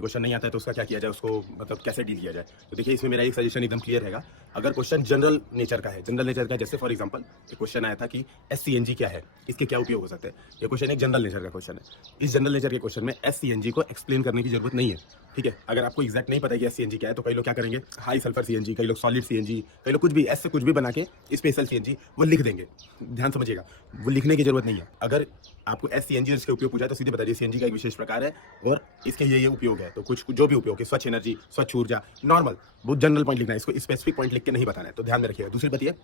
कोई क्वेश्चन नहीं आता है तो उसका क्या किया जाए, उसको मतलब कैसे डील किया जाए। तो देखिए इसमें मेरा एक सजेशन एकदम क्लियर रहेगा। अगर क्वेश्चन जनरल नेचर का है, जनरल नेचर का, जैसे फॉर एग्जांपल एक क्वेश्चन आया था कि एससीएनजी क्या है, इसके क्या उपयोग हो सकते हैं। ये क्वेश्चन एक जनरल नेचर का क्वेश्चन है। इस जनरल नेचर के क्वेश्चन में एससीएनजी को एक्सप्लेन करने की जरूरत नहीं है, ठीक है। अगर आपको एग्जैक्ट नहीं पता है कि एससीएनजी क्या है तो कई लोग क्या करेंगे, हाई सल्फर सीएनजी, कई लोग सॉलिड सीएनजी, कई लोग कुछ भी एस से कुछ भी बना के स्पेशल सीएनजी वो लिख देंगे। ध्यान समझिएगा, वो लिखने की जरूरत नहीं है। अगर आपको एससीएनजी इसके उपयोग पूछा तो सीधे बता दिए सीएनजी का एक विशेष प्रकार है और इसके ये उपयोग है। तो कुछ जो भी उपयोग है, स्वच्छ एनर्जी, स्वच्छ ऊर्जा, नॉर्मल, बहुत जनरल पॉइंट लिखना है, इसको स्पेसिफिक पॉइंट लिख के नहीं बताना है। तो ध्यान में रखिएगा। दूसरी बात ये,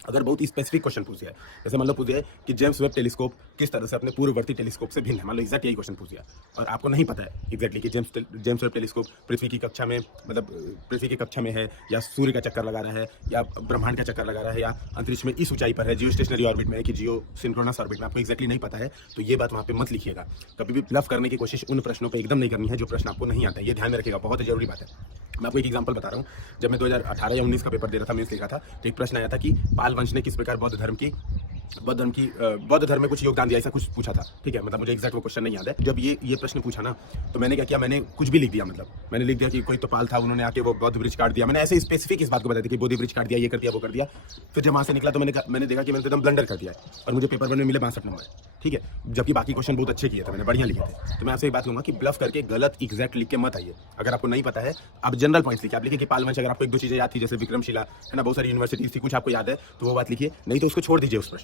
अगर बहुत स्पेसिफिक क्वेश्चन पूछ दिया है, जैसे मान लो पूछ दिया है कि जेम्स वेब टेलीस्कोप किस तरह से अपने पूर्ववर्ती टेलीस्कोप से भिन्न है, मान लो एग्जैक्ट यही क्वेश्चन पूछ दिया और आपको नहीं पता है एग्जैक्टली कि जेम्स वेब टेलीस्कोप पृथ्वी की कक्षा में, मतलब पृथ्वी की कक्षा में है या सूर्य का चक्कर लगा रहा है या ब्रह्मांड का चक्कर लगा रहा है या अंतरिक्ष में इस ऊंचाई पर है, जियो स्टेशनरी ऑर्बिट में है कि जियो सिंक्रोनस ऑर्बिट में, आपको एक्जैक्टली नहीं पता है तो ये बात वहाँ पे मत लिखिएगा। कभी भी ब्लफ करने की कोशिश उन प्रश्नों पर एकदम नहीं करनी है जो प्रश्न आपको नहीं आता है, ये ध्यान में रखिएगा, बहुत जरूरी बात है। मैं आपको एक एग्जांपल बता रहा हूँ। जब मैं 2018 या 19 का पेपर दे रहा था, मेंस लिखा था, तो एक प्रश्न आया था कि पाल वंश ने किस प्रकार बौद्ध धर्म में कुछ योगदान दिया, ऐसा कुछ पूछा था, ठीक है। मतलब मुझे एग्जैक्ट वो क्वेश्चन नहीं याद है। जब ये प्रश्न पूछा ना तो मैंने क्या किया, मैंने कुछ भी लिख दिया। मतलब मैंने लिख दिया कि कोई तो पाल था, उन्होंने आके वो बौद्ध वृक्ष काट दिया। मैंने ऐसे स्पेसिफिक इस बात को बता दिया कि बौद्ध वृक्ष काट दिया, ये कर दिया, वो कर दिया। फिर जब वहाँ से निकला तो मैंने देखा कि मैंने एकदम ब्लंडर कर दिया और मुझे पेपर 1 में मिले 62 नंबर, ठीक है। जबकि बाकी क्वेश्चन बहुत अच्छे किए थे, मैंने बढ़िया लिखे थे। तो मैं आपसे एक बात लूंगा कि ब्लफ करके गलत एग्जैक्ट लिख के मत आइए। अगर आपको नहीं पता है, आप जनरल पॉइंट्स लिखिए। आप लिखिए कि पाल वंश, अगर आपको एक दो चीजें याद थी जैसे विक्रमशिला है ना, बहुत सारी यूनिवर्सिटीज थी, कुछ आपको याद है तो वो बात लिखिए, नहीं तो उसको छोड़ दीजिए उस प्रश्न।